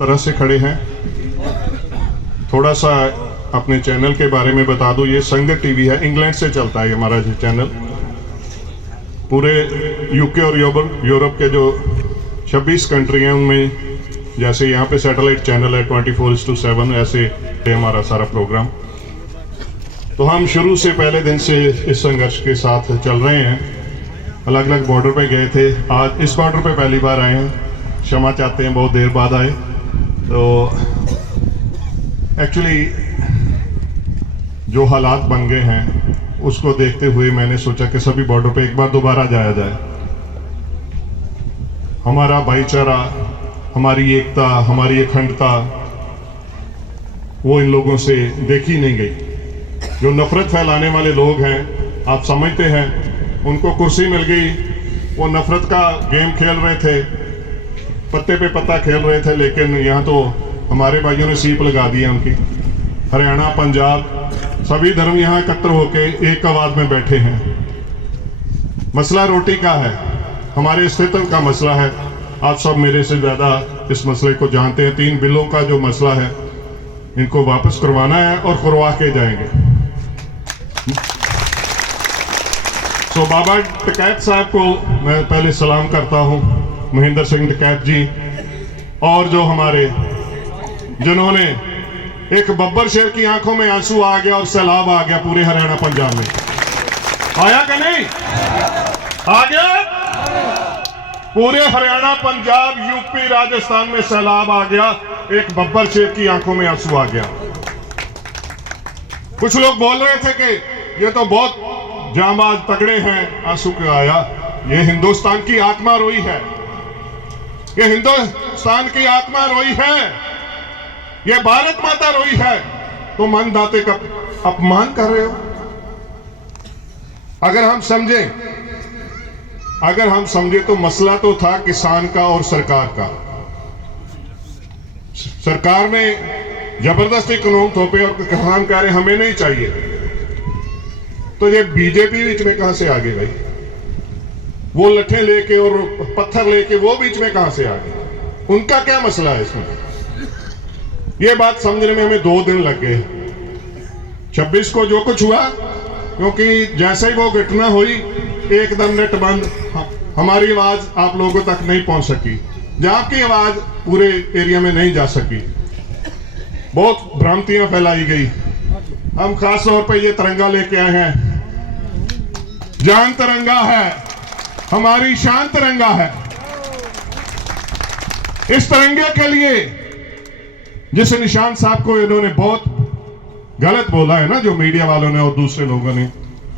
तरह से खड़े हैं। थोड़ा सा अपने चैनल के बारे में बता दूं, ये संगत टीवी है, इंग्लैंड से चलता है हमारा ये चैनल। पूरे यूके और यूरोप के जो 26 कंट्री हैं उनमें जैसे यहाँ पे सैटेलाइट चैनल है 24/7, ऐसे हमारा सारा प्रोग्राम। तो हम शुरू से पहले दिन से इस संघर्ष के साथ चल रहे हैं। अलग अलग बॉर्डर पे गए थे, आज इस बॉर्डर पे पहली बार आए हैं, क्षमा चाहते हैं बहुत देर बाद आए। तो एक्चुअली जो हालात बन गए हैं उसको देखते हुए मैंने सोचा कि सभी बॉर्डर पे एक बार दोबारा जाया जाए। हमारा भाईचारा, हमारी एकता, हमारी अखंडता वो इन लोगों से देखी नहीं गई। जो नफरत फैलाने वाले लोग हैं, आप समझते हैं, उनको कुर्सी मिल गई, वो नफरत का गेम खेल रहे थे, पत्ते पे पत्ता खेल रहे थे, लेकिन यहाँ तो हमारे भाइयों ने सीप लगा दी है उनकी। हरियाणा, पंजाब, सभी धर्म यहाँ एकत्र होके एक आवाज में बैठे हैं। मसला रोटी का है, हमारे अस्तित्व का मसला है। आप सब मेरे से ज्यादा इस मसले को जानते हैं। 3 बिलों का जो मसला है, इनको वापस करवाना है और करवा के जाएंगे। तो बाबा टिकैत साहब को मैं पहले सलाम करता हूं, महेंद्र सिंह टिकैत जी, और जो हमारे जिन्होंने एक बब्बर शेर की आंखों में आंसू आ गया और सैलाब आ गया पूरे हरियाणा पंजाब में। आया कि नहीं? आ गया? पूरे हरियाणा, पंजाब, यूपी, राजस्थान में सैलाब आ गया, एक बब्बर शेर की आंखों में आंसू आ गया। कुछ लोग बोल रहे थे कि ये तो बहुत जांबाज तगड़े हैं, आंसू क्यों आया? ये हिंदुस्तान की आत्मा रोई है, ये हिंदुस्तान की आत्मा रोई है, ये भारत माता रोई है। तो मनदाते का अपमान कर रहे हो। अगर हम समझे तो मसला तो था किसान का और सरकार का। सरकार ने जबरदस्ती कानून थोपे और किसान कह रहे हमें नहीं चाहिए। तो ये बीजेपी बीच में कहां से आ गई भाई? वो लठे लेके और पत्थर लेके वो बीच में कहां से आ गए? उनका क्या मसला है इसमें? ये बात समझने में हमें 2 दिन लग गए। 26 को जो कुछ हुआ, क्योंकि जैसे ही वो घटना हुई एकदम नेट बंद, हमारी आवाज आप लोगों तक नहीं पहुंच सकी, जहां की आवाज पूरे एरिया में नहीं जा सकी। बहुत भ्रांतियां फैलाई गई। हम खास तौर पर ये तिरंगा लेके आए हैं। जान तिरंगा है, हमारी शान तिरंगा है। इस तिरंगे के लिए जिस निशान साहब को इन्होंने बहुत गलत बोला है ना, जो मीडिया वालों ने और दूसरे लोगों ने,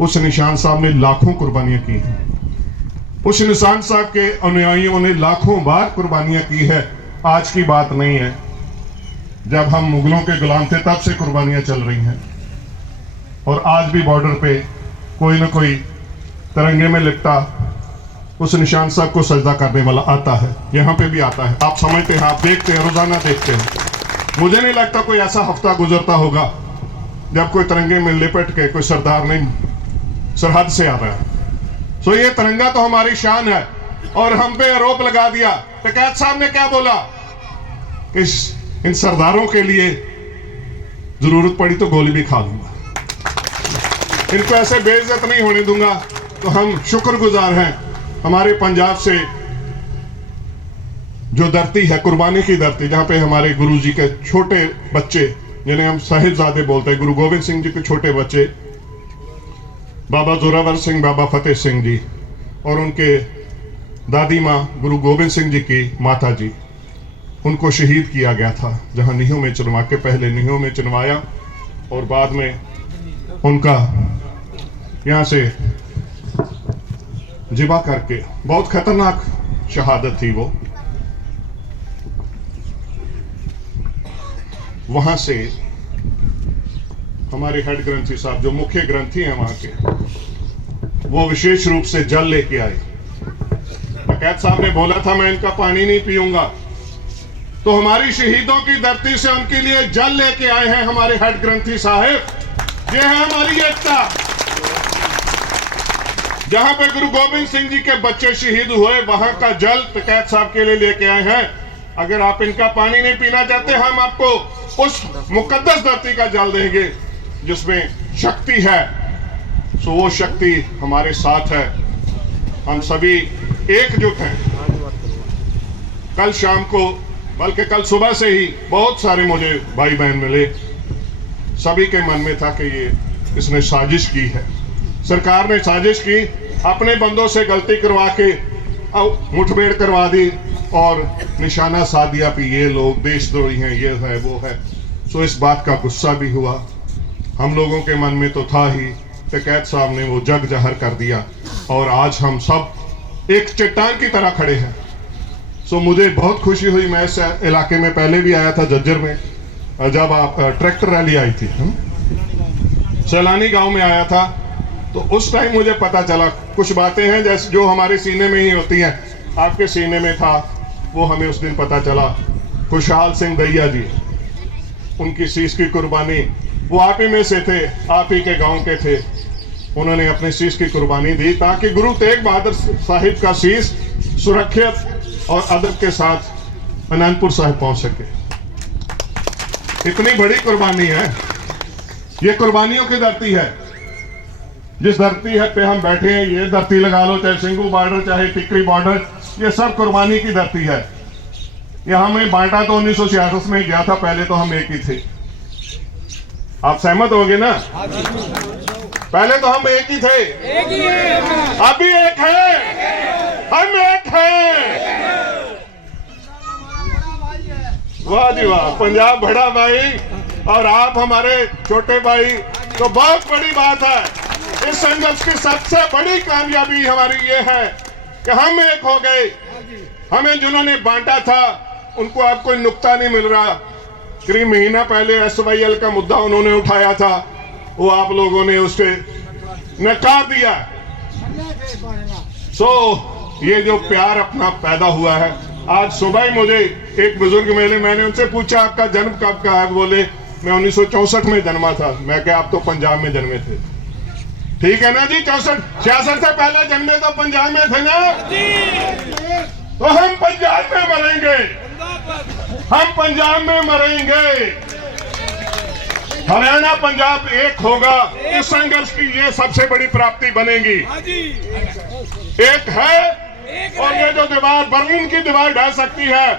उस निशान साहब ने लाखों कुर्बानियां की हैं। उस निशान साहब के अनुयायियों ने लाखों बार कुर्बानियां की है। आज की बात नहीं है, जब हम मुगलों के गुलाम थे तब से कुर्बानियां चल रही हैं। और आज भी बॉर्डर पे कोई ना कोई तिरंगे में लिपटा उस निशान साहब को सजदा करने वाला आता है, यहाँ पे भी आता है। आप समझते हैं, आप देखते हैं, रोजाना देखते हैं। मुझे नहीं लगता कोई ऐसा हफ्ता गुजरता होगा जब कोई तिरंगे में लिपट के कोई सरदार नहीं सरहद से आ रहा है। सो ये तिरंगा तो हमारी शान है। और हम पे आरोप लगा दिया, टिकैत साहब ने क्या बोला कि इन सरदारों के लिए जरूरत पड़ी तो गोली भी खा लूंगा, इनको ऐसे बेइज्जत नहीं होने दूंगा। तो हम शुक्रगुजार हैं हमारे पंजाब से, जो धरती है कुर्बानी की धरती, जहां पे हमारे गुरु जी के छोटे बच्चे, जिन्हें हम साहिबजादे बोलते हैं, गुरु गोविंद सिंह जी के छोटे बच्चे, बाबा जोरावर सिंह, बाबा फतेह सिंह जी, और उनके दादी माँ गुरु गोविंद सिंह जी की माता जी, उनको शहीद किया गया था। जहां नीहों में चुनवा के, पहले नीहों में चुनवाया और बाद में उनका यहां से जिबा करके, बहुत खतरनाक शहादत थी वो। वहां से हमारे हेड ग्रंथी साहब, जो मुख्य ग्रंथी हैं वहां के, वो विशेष रूप से जल लेके आए। टिकैत साहब ने बोला था मैं इनका पानी नहीं पीऊंगा, तो हमारी शहीदों की धरती से उनके लिए जल लेके आए हैं हमारे हेड ग्रंथी साहब। ये है हमारी एकता। जहां पे गुरु गोविंद सिंह जी के बच्चे शहीद हुए, वहां का जल टिकैत साहब के लिए लेके आए हैं। अगर आप इनका पानी नहीं पीना चाहते, हम आपको उस मुकद्दस धरती का जल देंगे जिसमें शक्ति है। सो वो शक्ति हमारे साथ है, हम सभी एकजुट हैं। कल शाम को, बल्कि कल सुबह से ही बहुत सारे मुझे भाई बहन मिले, सभी के मन में था कि ये इसने साजिश की है, सरकार ने साजिश की, अपने बंदों से गलती करवा के मुठभेड़ करवा दी और निशाना साध दिया कि ये लोग देशद्रोही हैं, ये है वो है। सो इस बात का गुस्सा भी हुआ, हम लोगों के मन में तो था ही कि कैद साहब ने वो जग जहर कर दिया और आज हम सब एक चट्टान की तरह खड़े हैं। सो मुझे बहुत खुशी हुई, मैं इस इलाके में पहले भी आया था जज्जर में, जब आप ट्रैक्टर रैली आई थी, सैलानी गांव में आया था, तो उस टाइम मुझे पता चला कुछ बातें हैं जैसे जो हमारे सीने में ही होती हैं, आपके सीने में था, वो हमें उस दिन पता चला। खुशहाल सिंह दैया जी, उनकी शीश की कुर्बानी, वो आप ही में से थे, आप ही के गांव के थे, उन्होंने अपनी शीश की कुर्बानी दी ताकि गुरु तेग बहादुर साहिब का शीश सुरक्षित और अदब के साथ अनंतपुर साहिब पहुंच सके। इतनी बड़ी कुर्बानी है, ये कुर्बानियों की धरती है। जिस धरती है पे हम बैठे हैं, ये धरती लगा लो, चाहे सिंगू बॉर्डर, चाहे टिकरी बॉर्डर, ये सब कुर्बानी की धरती है। ये हमें बांटा तो 1966 में गया था, पहले तो हम एक ही थे। आप सहमत होंगे ना? पहले तो हम एक ही थे, अभी एक है, हम एक हैं। वाह जी वाह, पंजाब बड़ा भाई और आप हमारे छोटे भाई, तो बहुत बड़ी बात है। इस संघर्ष की सबसे बड़ी कामयाबी हमारी ये है कि हम एक हो गए। हमें जिन्होंने बांटा था उनको अब कोई नुक्ता नहीं मिल रहा। करीब महीना पहले SYL का मुद्दा उन्होंने उठाया था, वो आप लोगों ने उससे नकार दिया। सो ये जो प्यार अपना पैदा हुआ है, आज सुबह ही मुझे एक बुजुर्ग मिले, मैंने उनसे पूछा आपका जन्म कब का है? बोले मैं 1964 में जन्मा था। मैं क्या आप तो पंजाब में जन्मे थे? ठीक है ना जी, 66 से पहले जन्मे तो पंजाब में थे ना, तो हम पंजाब में मरेंगे, हम पंजाब में मरेंगे। हरियाणा पंजाब एक होगा, इस संघर्ष की ये सबसे बड़ी प्राप्ति बनेगी। एक है, और ये जो दीवार बर्लिन की दीवार ढह सकती है,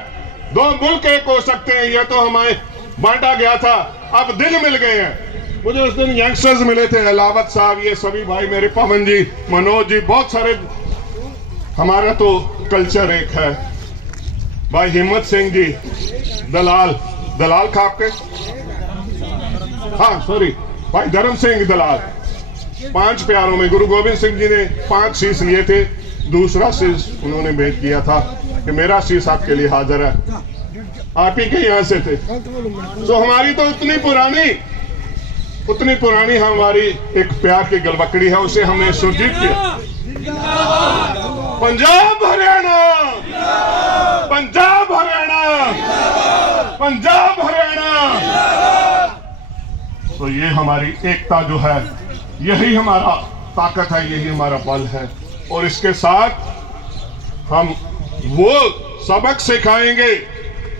दो मुल्क एक हो सकते हैं, ये तो हमें बांटा गया था, अब दिल मिल गए हैं। मुझे उस दिन यंगस्टर्स मिले थे, अलावत साहब, ये सभी भाई मेरे, पवन जी, मनोज जी, बहुत सारे। हमारा तो कल्चर एक है। भाई हिम्मत सिंह जी, दलाल खाप के, हाँ सॉरी, भाई धर्म सिंह दलाल, 5 प्यारों में गुरु गोविंद सिंह जी ने 5 शीश लिए थे, दूसरा शीश उन्होंने भेंट किया था कि मेरा शीश आपके लिए हाजिर है, आप ही के यहाँ से थे। तो हमारी तो उतनी पुरानी हमारी एक प्यार की गलबकड़ी है, उसे हमने सुरजीत किया। पंजाब हरियाणा, पंजाब हरियाणा, पंजाब हरियाणा। तो ये हमारी एकता जो है, यही हमारा ताकत है, यही हमारा बल है। और इसके साथ हम वो सबक सिखाएंगे,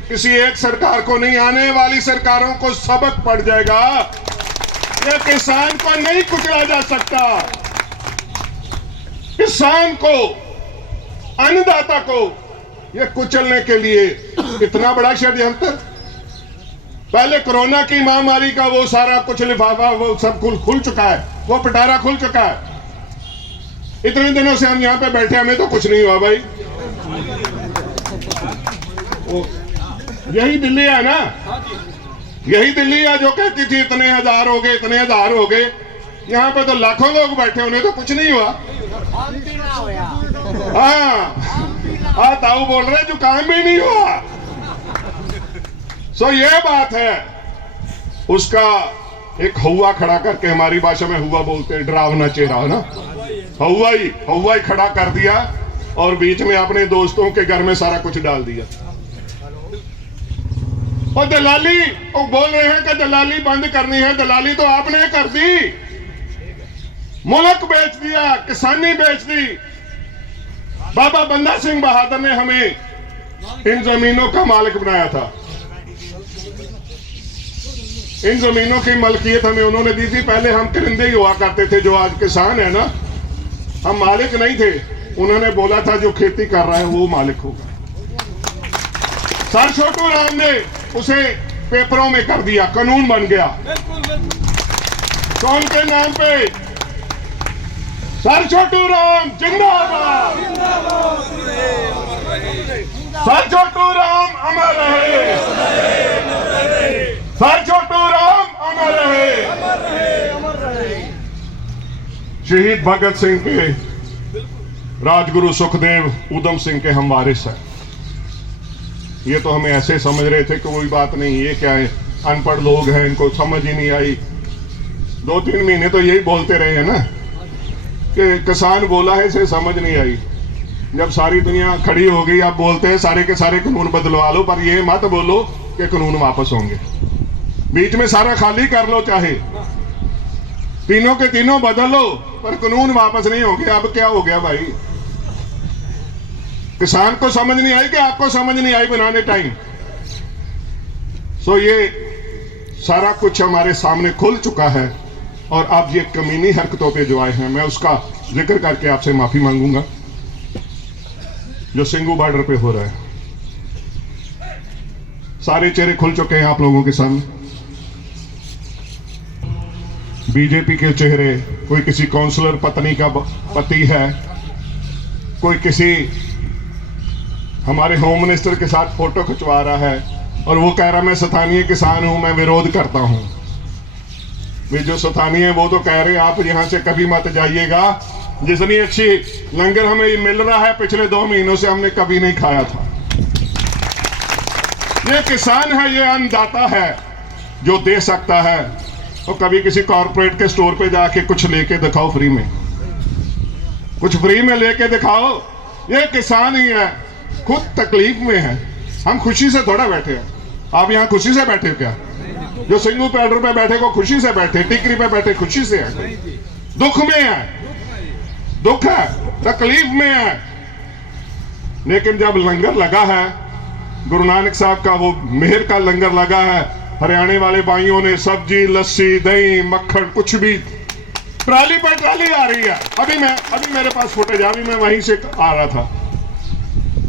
किसी एक सरकार को नहीं, आने वाली सरकारों को सबक पड़ जाएगा। ये किसान को नहीं कुचला जा सकता, किसान को, अन्नदाता को ये कुचलने के लिए इतना बड़ा षड्यंत्र। पहले कोरोना की महामारी का वो सारा कुछ लिफाफा, वो सब खुल चुका है, वो पिटारा खुल चुका है। इतने दिनों से हम यहाँ पे बैठे, हमें तो कुछ नहीं हुआ भाई। यही दिल्ली है ना, यही दिल्ली है जो कहती थी इतने हजार हो गए, इतने हजार हो गए। यहाँ पे तो लाखों लोग बैठे, उन्हें तो कुछ नहीं हुआ। हाँ ताऊ बोल रहे जो काम भी नहीं हुआ। सो ये बात है। उसका एक हवा खड़ा करके, हमारी भाषा में हुआ बोलते हैं, डरावना चेहरा है ना, हवा ही खड़ा कर दिया और बीच में अपने दोस्तों के घर में सारा कुछ डाल दिया। और दलाली, वो बोल रहे हैं कि दलाली बंद करनी है, दलाली तो आपने कर दी, मुल्क बेच दिया, किसानी बेच दी। बाबा बंदा सिंह बहादुर ने हमें इन जमीनों का मालिक बनाया था। इन जमीनों की मलकियत हमें उन्होंने दी थी। पहले हम करिंदे ही हुआ करते थे, जो आज किसान है ना, हम मालिक नहीं थे। उन्होंने बोला था जो खेती कर रहा है वो मालिक होगा। सर छोटू राम ने उसे पेपरों में कर दिया, कानून बन गया। कौन के नाम पे? सर छोटू राम जिंदाबाद, सर छोटू राम अमर रहे, सर छोटू राम अमर रहे। शहीद भगत सिंह के राजगुरु सुखदेव उधम सिंह के हम वारिस हैं। ये तो हमें ऐसे समझ रहे थे कि कोई बात नहीं, ये क्या है, अनपढ़ लोग हैं, इनको समझ ही नहीं आई। 2-3 महीने तो यही बोलते रहे हैं ना कि किसान बोला है, इसे समझ नहीं आई। जब सारी दुनिया खड़ी हो गई, आप बोलते हैं सारे के सारे कानून बदलवा लो, पर ये मत बोलो कि कानून वापस होंगे। बीच में सारा खाली कर लो, चाहे तीनों के तीनों बदल लो, पर कानून वापस नहीं होंगे। अब क्या हो गया भाई? किसान को समझ नहीं आई कि आपको समझ नहीं आई बनाने टाइम। सो ये सारा कुछ हमारे सामने खुल चुका है, और अब ये कमीनी हरकतों पे जो आए हैं, मैं उसका जिक्र करके आपसे माफी मांगूंगा। जो सिंगू बॉर्डर पे हो रहा है, सारे चेहरे खुल चुके हैं आप लोगों के सामने। बीजेपी के चेहरे, कोई किसी काउंसलर पत्नी का पति है, कोई किसी हमारे होम मिनिस्टर के साथ फोटो खिंचवा रहा है, और वो कह रहा मैं स्थानीय किसान हूं, मैं विरोध करता हूं। वे जो स्थानीय है वो तो कह रहे आप यहां से कभी मत जाइएगा, जितनी अच्छी लंगर हमें मिल रहा है पिछले 2 महीनों से हमने कभी नहीं खाया था। ये किसान है, ये अन्नदाता है जो दे सकता है। तो कभी किसी कॉर्पोरेट के स्टोर पे जाके कुछ लेके दिखाओ फ्री में, कुछ फ्री में लेके दिखाओ। ये किसान ही है, खुद तकलीफ में है। हम खुशी से थोड़ा बैठे हैं। आप यहाँ खुशी से बैठे हो क्या? जो सिंगू पैडर पे बैठे को खुशी से बैठे, टिकरी पे बैठे खुशी से है? दुख में है, दुख है, तकलीफ में है। लेकिन जब लंगर लगा है, गुरु नानक साहब का वो मेहर का लंगर लगा है, हरियाणा वाले भाइयों ने सब्जी, लस्सी, दही, मक्खन, कुछ भी ट्राली पर ट्राली आ रही है। अभी मेरे पास फुटेज, अभी मैं वहीं से आ रहा था।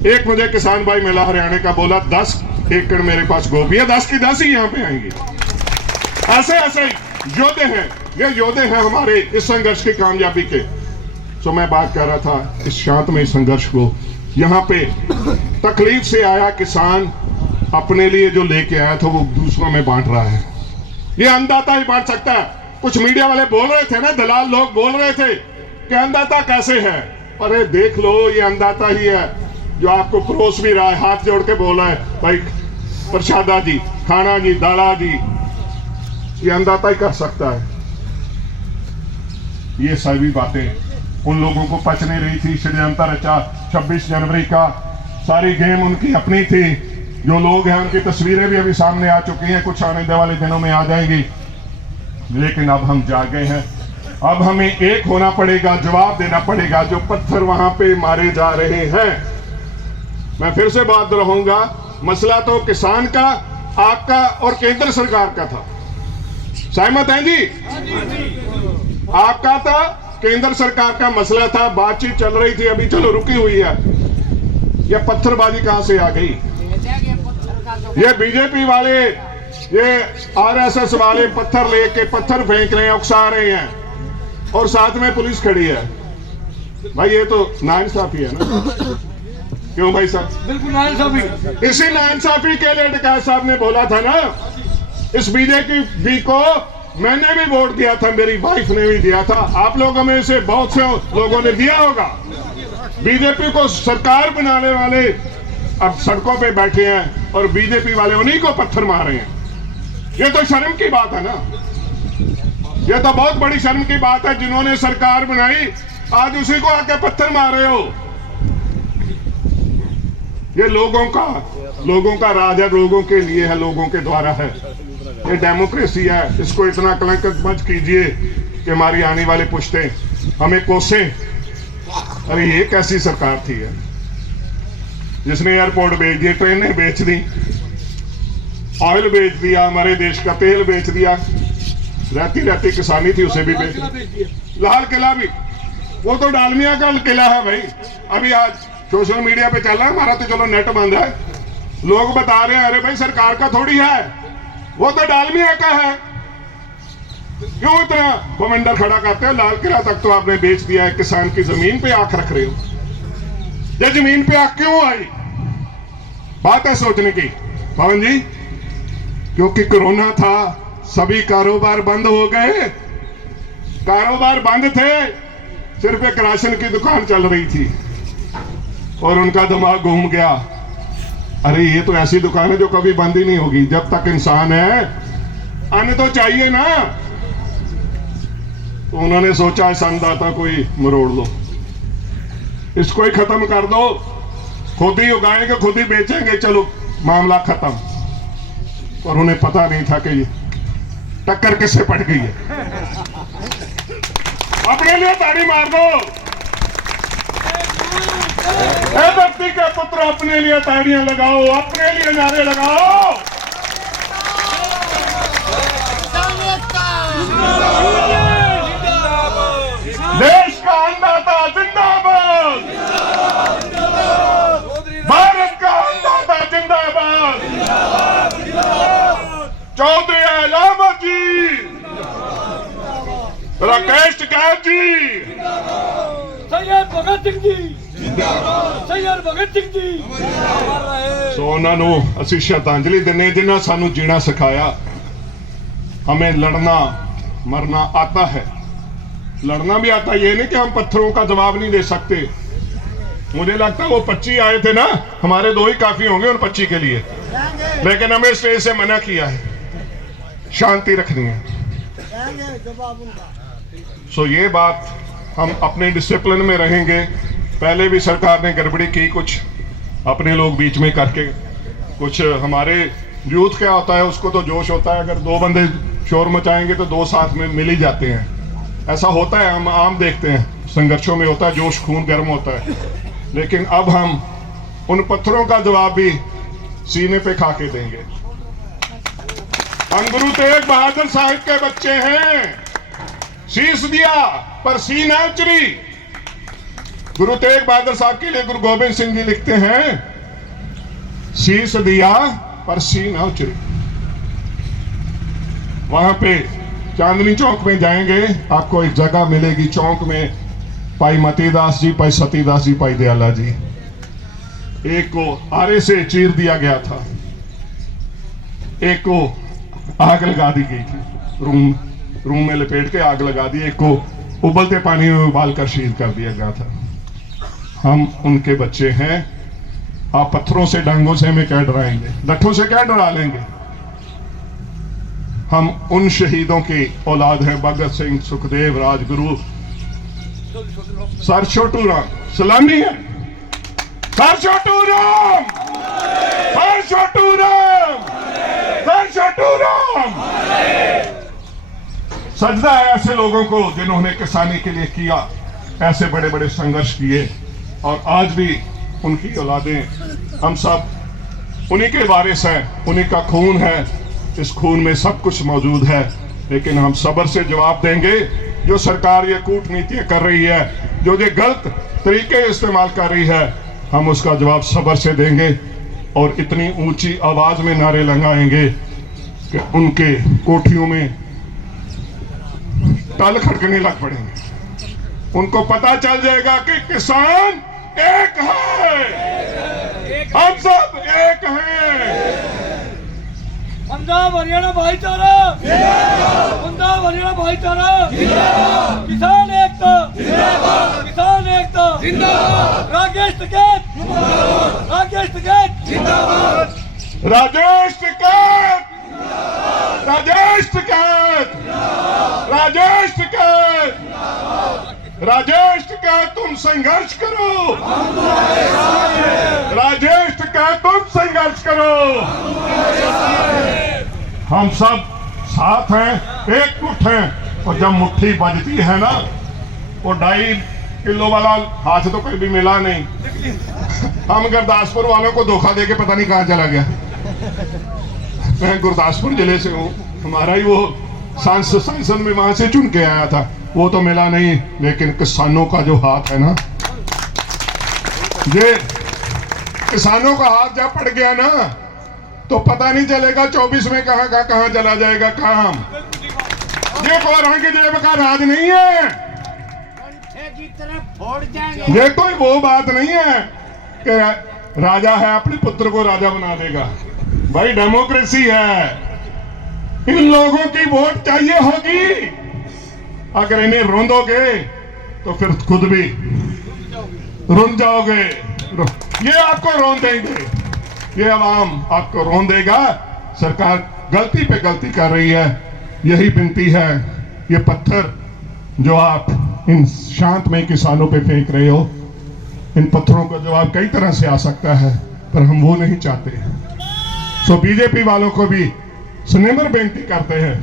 एक मुझे किसान भाई मिला हरियाणा का, बोला 10 एकड़ मेरे पास गोभी है, 10 की 10 ही यहाँ पे आएंगी। ऐसे ऐसे योद्धे हैं, ये योद्धे हैं हमारे इस संघर्ष की कामयाबी के। तो मैं बात कर रहा था इस शांतमय संघर्ष को, यहाँ पे तकलीफ से आया किसान अपने लिए जो लेके आया था वो दूसरों में बांट रहा है। ये अन्नदाता ही बांट सकता है। कुछ मीडिया वाले बोल रहे थे ना, दलाल लोग बोल रहे थे कि अन्नदाता कैसे है। अरे देख लो, ये अन्नदाता ही है जो आपको परोस भी रहा है, हाथ जोड़ के बोल रहा है भाई प्रसादा जी, खाना जी, दाला जी। ये अन्नदाता ही कर सकता है। ये सभी बातें उन लोगों को पच नहीं रही थी। षड्यंत्र रचा 26 जनवरी का, सारी गेम उनकी अपनी थी। जो लोग हैं उनकी तस्वीरें भी अभी सामने आ चुकी हैं, कुछ आने वाले दिनों में आ जाएंगी। लेकिन अब हम जागे हैं, अब हमें एक होना पड़ेगा, जवाब देना पड़ेगा। जो पत्थर वहां पे मारे जा रहे हैं, मैं फिर से बात रहूंगा, मसला तो किसान का, आपका और केंद्र सरकार का था। सहमत हैं जी? आपका था, केंद्र सरकार का मसला था। बातचीत चल रही थी, अभी चलो रुकी हुई है। यह पत्थरबाजी कहां से आ गई? ये बीजेपी वाले, ये आरएसएस वाले पत्थर लेके पत्थर फेंक रहे हैं, उकसा रहे हैं, और साथ में पुलिस खड़ी है। भाई ये तो नाइंसाफी है ना? क्यों भाई साहब? बिल्कुल नाइंसाफी। इसी नाइंसाफी के लिए डकैत साहब ने बोला था ना, इस बीजेपी को मैंने भी वोट दिया था, मेरी वाइफ ने भी दिया था, आप लोगों में से बहुत से लोगों ने दिया होगा। बीजेपी को सरकार बनाने वाले अब सड़कों पे बैठे हैं और बीजेपी वाले उन्हीं को पत्थर मार रहे हैं। ये तो शर्म की बात है ना, ये तो बहुत बड़ी शर्म की बात है। जिन्होंने सरकार बनाई आज उसी को आके पत्थर मार रहे हो। ये लोगों का राज है, लोगों के लिए है, लोगों के द्वारा है। ये डेमोक्रेसी है, इसको इतना कलंकित मत कीजिए कि हमारी आने वाली पुश्तें हमें कोसें। अरे ये कैसी सरकार थी है? जिसने एयरपोर्ट बेच दिए, ट्रेनें बेच दी, ऑयल बेच दिया, हमारे देश का तेल बेच दिया, रहती रहती किसानी थी उसे भी बेच दिया, लाल किला भी, वो तो डालमिया का किला है भाई। अभी आज सोशल मीडिया पे चल रहा है, हमारा तो चलो नेट बंद है, लोग बता रहे हैं अरे भाई सरकार का थोड़ी है, वो तो डालमिया का है। क्यों इतना कमेंडर खड़ा करते हो? लाल किला तक तो आपने बेच दिया है, किसान की जमीन पे आंख रख रहे हो। ये जमीन पे आंख क्यों आई? बात है सोचने की पवन जी, क्योंकि कोरोना था, सभी कारोबार बंद हो गए, कारोबार बंद थे, सिर्फ एक राशन की दुकान चल रही थी और उनका दिमाग घूम गया, अरे ये तो ऐसी दुकान है जो कभी बंद ही नहीं होगी, जब तक इंसान है अन्न तो चाहिए ना। तो उन्होंने सोचा इस अन्नदाता को ही मरोड़ दो, इसको ही खत्म कर दो, खुद ही उगाएंगे खुद ही बेचेंगे, चलो मामला खत्म। और उन्हें पता नहीं था कि टक्कर किससे पड़ गई है। अपने लिए ताड़ी मार दो, धरती के पुत्र अपने लिए ताड़ियां लगाओ, अपने लिए नारे लगाओ। देश का अन्नदाता जिंदाबाद, भारत का अन्नदाता जिंदाबाद, चौधरी अलामत जी, राकेश टिकैत जी, सैयद भगत सिंह जी, सैयद भगत सिंह जी। सो उन्होंने असी श्रद्धांजलि देने जिन्हें सानू जीना सिखाया। हमें लड़ना मरना आता है, लड़ना भी आता है, ये नहीं कि हम पत्थरों का जवाब नहीं दे सकते। मुझे लगता है वो 25 आए थे ना, हमारे 2 ही काफी होंगे उन 25 के लिए, लेकिन हमें स्टेज से मना किया है, शांति रखनी है। सो ये बात हम अपने डिसिप्लिन में रहेंगे। पहले भी सरकार ने गड़बड़ी की, कुछ अपने लोग बीच में करके, कुछ हमारे यूथ क्या होता है उसको तो जोश होता है, अगर 2 बंदे शोर मचाएंगे तो 2 साथ में मिल ही जाते हैं, ऐसा होता है, हम आम देखते हैं संघर्षों में होता है, जोश खून गर्म होता है। लेकिन अब हम उन पत्थरों का जवाब भी सीने पे खा के देंगे। हम गुरु तेग बहादुर साहिब के बच्चे हैं, शीश दिया पर सी ना उचरी। गुरु तेग बहादुर साहब के लिए गुरु गोबिंद सिंह जी लिखते हैं, शीश दिया पर सी ना उचरी। वहां पे चांदनी चौक में जाएंगे, आपको एक जगह मिलेगी चौक में, भाई मतीदास जी, भाई सतीदास जी, भाई दयाला जी, एक को आरे से चीर दिया गया था, एक को आग लगा दी गई थी, रूम में लपेट के आग लगा दी, एक को उबलते पानी में उबाल कर शहीद कर दिया गया था। हम उनके बच्चे हैं। आप पत्थरों से डांगों से हमें क्या डराएंगे, लट्ठों से क्या डरा लेंगे? हम उन शहीदों की औलाद हैं, भगत सिंह, सुखदेव, राजगुरु, सर छोटू राम, सलामी है sir Chhotu Ram, sir Chhotu Ram, sir Chhotu Ram. सजदा है ऐसे लोगों को जिन्होंने किसानी के लिए किया, ऐसे बड़े बड़े संघर्ष किए, और आज भी उनकी औलादें, हम सब उन्हीं के वारिस हैं, उन्हीं का खून है, इस खून में सब कुछ मौजूद है। लेकिन हम सब्र से जवाब देंगे। जो सरकार ये कूटनीतियां कर रही है, जो ये गलत तरीके इस्तेमाल कर रही है, हम उसका जवाब सब्र से देंगे और इतनी ऊंची आवाज में नारे लगाएंगे कि उनके कोठियों में ताल खड़कने लग पड़ेंगे। उनको पता चल जाएगा कि किसान एक है, हम सब एक हैं। पंजाब हरियाणा भाईचारा, पंजाब हरियाणा भाईचारा, किसान एकता, किसान एकता, राकेश टिकैत, राकेश टिकैत, राजेश टिकैत, राजेश टिकैत, राजेश टिकैत, राजेश टिकैत, तुम संघर्ष करो, राजेश टिकैत तुम संघर्ष करो। हम सब साथ हैं, एकजुट हैं, और जब मुट्ठी बजती है ना, वो ढाई किलो वाला हाथ तो कभी मिला नहीं। हम गुरदासपुर वालों को धोखा दे के पता नहीं कहाँ चला गया। मैं गुरदासपुर जिले से हूँ, हमारा ही वो सांसद में वहां से चुन के आया था, वो तो मिला नहीं। लेकिन किसानों का जो हाथ है ना, ये किसानों का हाथ जब पड़ गया ना तो पता नहीं चलेगा 24 में कहाँ चला जाएगा काम। ये कोरोना की जेब का राज नहीं है, की तरफ फोड़ जाएंगे। ये कोई वो बात नहीं है कि राजा है अपने पुत्र को राजा बना देगा। भाई डेमोक्रेसी है, इन लोगों की वोट चाहिए होगी। अगर इन्हें रोंदोगे तो फिर खुद भी रुन जाओगे। ये आपको रोन देंगे, ये अवाम आपको रोन देगा। सरकार गलती पे गलती कर रही है, यही विनती है। ये पत्थर जो आप इन शांतमय किसानों पे फेंक रहे हो, इन पत्थरों का जवाब कई तरह से आ सकता है, पर हम वो नहीं चाहते। सो बीजेपी वालों को भी सुनिम्र बेनती करते हैं,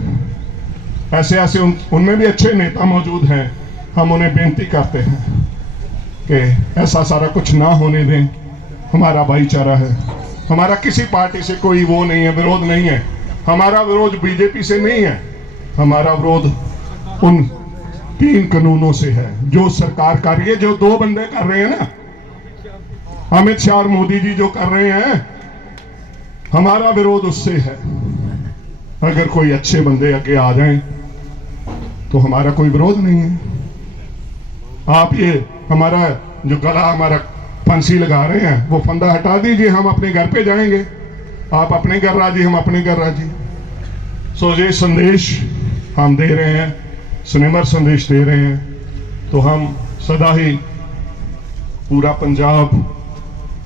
ऐसे उनमें भी अच्छे नेता मौजूद हैं, हम उन्हें बेनती करते हैं कि ऐसा सारा कुछ ना होने दें। हमारा भाईचारा है, हमारा किसी पार्टी से कोई वो नहीं है, विरोध नहीं है। हमारा विरोध बीजेपी से नहीं है, हमारा विरोध उन 3 कानूनों से है जो सरकार कर रही है, जो 2 बंदे कर रहे हैं ना, अमित शाह और मोदी जी जो कर रहे हैं। हमारा विरोध उससे है। अगर कोई अच्छे बंदे आगे आ जाएं तो हमारा कोई विरोध नहीं है। आप ये हमारा जो गला हमारा फांसी लगा रहे हैं वो फंदा हटा दीजिए, हम अपने घर पे जाएंगे। आप अपने घर राजी, हम अपने घर राजी। सो ये संदेश हम दे रहे हैं, सुनिम्र संदेश दे रहे हैं। तो हम सदा ही पूरा पंजाब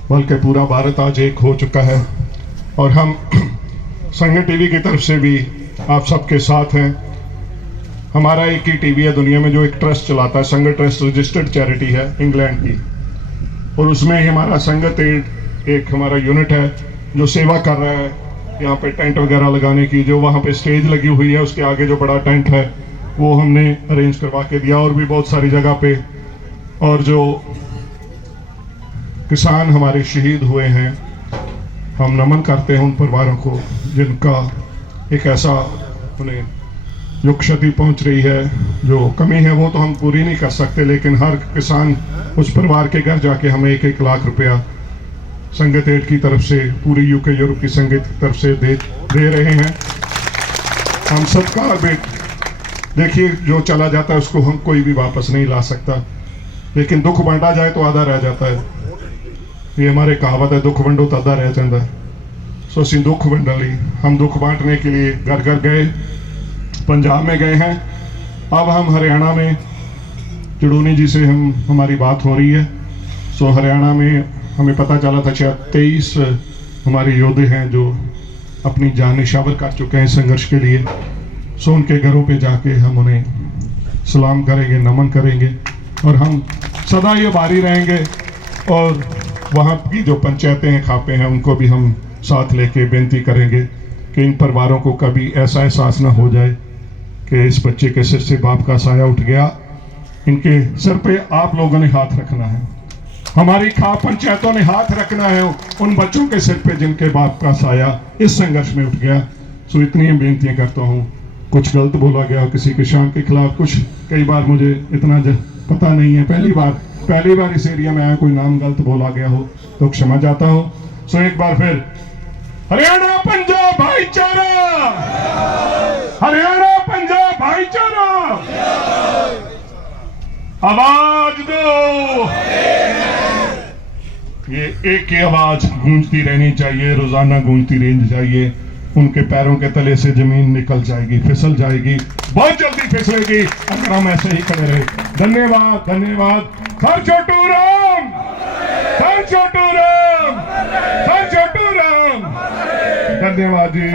बल्कि पूरा भारत आज एक हो चुका है, और हम संघ टीवी की तरफ से भी आप सबके साथ हैं। हमारा एक ही टीवी है दुनिया में जो एक ट्रस्ट चलाता है, संघ ट्रस्ट रजिस्टर्ड चैरिटी है इंग्लैंड की, और उसमें ही हमारा संगत एड एक हमारा यूनिट है जो सेवा कर रहा है यहाँ पे टेंट वगैरह लगाने की। जो वहाँ पे स्टेज लगी हुई है उसके आगे जो बड़ा टेंट है वो हमने अरेंज करवा के दिया, और भी बहुत सारी जगह पे। और जो किसान हमारे शहीद हुए हैं, हम नमन करते हैं उन परिवारों को जिनका एक ऐसा उन्हें जो क्षति पहुंच रही है, जो कमी है वो तो हम पूरी नहीं कर सकते, लेकिन हर किसान उस परिवार के घर जाके हमें 1-1 लाख रुपया संगत एड की तरफ से, पूरी यूके यूरोप की संगत की तरफ से दे रहे हैं। हम सबका देखिए जो चला जाता है उसको हम कोई भी वापस नहीं ला सकता, लेकिन दुख बांटा जाए तो आधा रह जाता है। ये हमारे कहावत है, दुख वंडो तो आधा रह जाता है। सो असी दुख वंडा ली, हम दुख बांटने के लिए घर घर गए, पंजाब में गए हैं। अब हम हरियाणा में चुड़ूनी जी से हमारी बात हो रही है। सो हरियाणा में हमें पता चला था शायद 23 हमारे योद्धे हैं जो अपनी जान निछावर कर चुके हैं संघर्ष के लिए। सो उनके घरों पे जाके हम उन्हें सलाम करेंगे, नमन करेंगे, और हम सदा ये आभारी रहेंगे। और वहाँ की जो पंचायतें हैं, खापे हैं, उनको भी हम साथ लेके बेनती करेंगे कि इन परिवारों को कभी ऐसा एहसास ना हो जाए कि इस बच्चे के सिर से बाप का साया उठ गया। इनके सिर पे आप लोगों ने हाथ रखना है, हमारी खाप पंचायतों ने हाथ रखना है उन बच्चों के सिर पे जिनके बाप का साया इस संघर्ष में उठ गया। सो इतनी बेनतियां करता हूँ। कुछ गलत बोला गया किसी किसान के खिलाफ, कुछ कई बार मुझे इतना पता नहीं है, पहली बार इस एरिया में आया, कोई नाम गलत बोला गया हो तो क्षमा चाहता हूँ। सो एक बार फिर हरियाणा पंजाब भाईचारा, हरियाणा पंजाब भाईचारा, आवाज दो। ये एक ही आवाज गूंजती रहनी चाहिए, रोजाना गूंजती रहनी चाहिए। उनके पैरों के तले से जमीन निकल जाएगी, फिसल जाएगी, बहुत जल्दी फिसलेगी अगर हम ऐसे ही खड़े रहे। धन्यवाद, धन्यवाद। Sir Chhotu Ram, sir Chhotu Ram, sir Chhotu Ram. धन्यवाद जी।